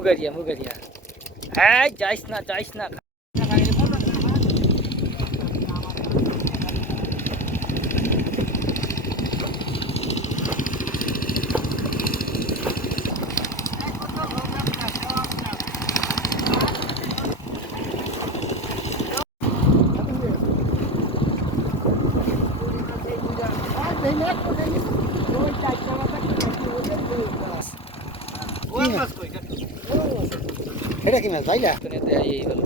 মুগারিয়া মুগারিয়া হ্যাঁ যাইস না যাইস না এটা কি মাছ ভাইলা দুনিয়াতে এই হলো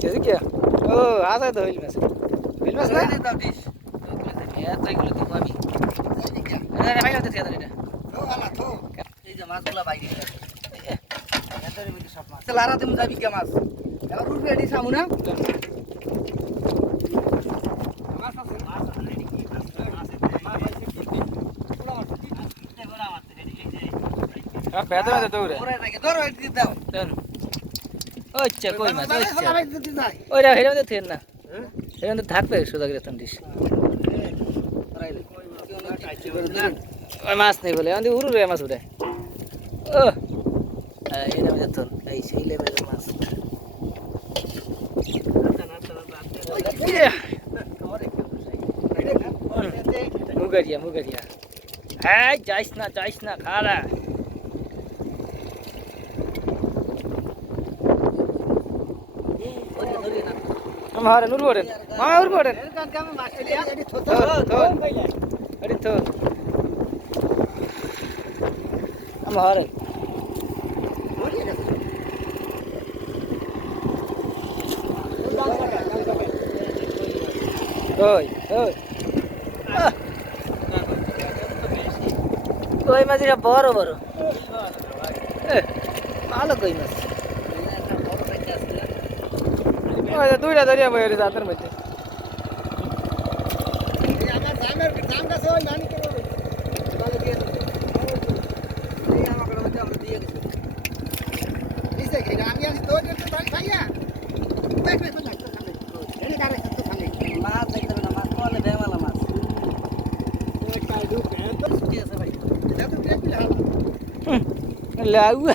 কেজি কে ও আসাই তো হইল মাছ হইল মাছ না এত এগুলো দিব আমি এটা ভাই হতে থেকে এটা এই যে মাছগুলা বাইরে মাছ লারা তুমি যাবি কে মাছ এবার উঠবে এটি সামু না বেদনা দে দৌড়ে। ধরো এটি দাও। আচ্ছা কই মাছ সবাই দিতে যায়। ওইটা হেরে মধ্যে থেন না। হেরে মধ্যে থাকবে সোজা করে তন্ডিস মাছ নেই বলে আমাদের উড়ু রে মাছ উড়ে ও। মধ্যে থন। এই সেই লেভেলের মাছ। মুগারিয়া মুগারিয়া। হ্যাঁ যাইস না যাইস না খালা। আমার নুর বড়েন মামা উর বড়েন থন থন আরে থন আমার ওই ওই কই মাছ বড় বড়। ভালো কই মাছ। দুইটা ধরিয়া বই হাতের মধ্যে। আমার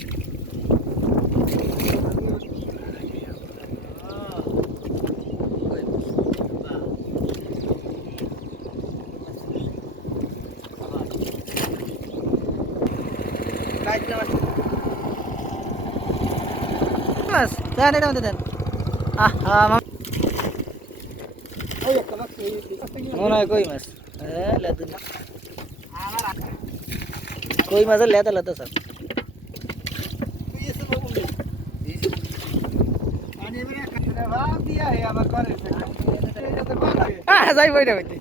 মাছ দেন এটা মধ্যে দেন আহা মনে হয় কই মাছ কই মাছের লেদা লেদা সব আহ যাই বইটা বইতে